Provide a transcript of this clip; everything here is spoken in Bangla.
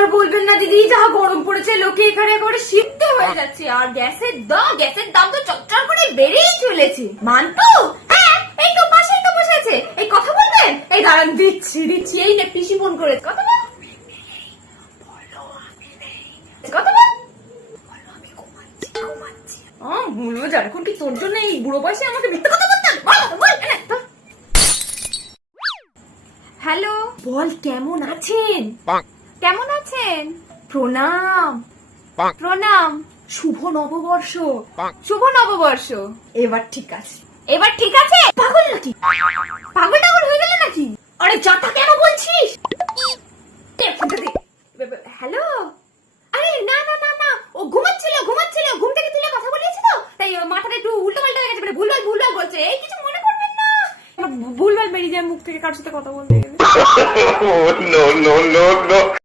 আর বলবেন না দিদি, যা গরম পড়েছে, লোকে এখানে একেবারে সিদ্ধ হয়ে যাচ্ছে। আর গ্যাসের দাম তো চটচট করে বেড়েই চলেছে। মান্তু, হ্যাঁ এই তো পাশেই তো বসে আছে, এই কথা বলবেন? এই দাঁড়ান, দিচ্ছি এই নে, পিসি ফোন করেছে। কথা বল, কথা বল। বলবো এখন কি তোর জন্য এই বুড়ো বয়সে আমাকে মিথ্যে কথা বলতে হবে? হ্যালো, বল কেমন আছেন? কেমন আছেন? প্রণাম প্রণাম। শুভ নববর্ষ। শুভ নববর্ষ। এবার ঠিক আছে, এবার ঠিক আছে। পাগল নাকি? পাগল টাগল হয়ে গেল নাকি? আরে যাতা কেন বলছিস? হ্যালো, আরে না না না না, ও ঘুমাচ্ছিল ঘুম থেকে তুলে কথা বলিয়েছি তো, তাই মাথাটা একটু উল্টো পাল্টা হয়ে গেছে, মানে ভুলভাল বলছে। এই কিছু মনে করবেন না, ভুলভাল বেরিয়ে যায় মুখ থেকে কার সাথে কথা বলতে গেলে।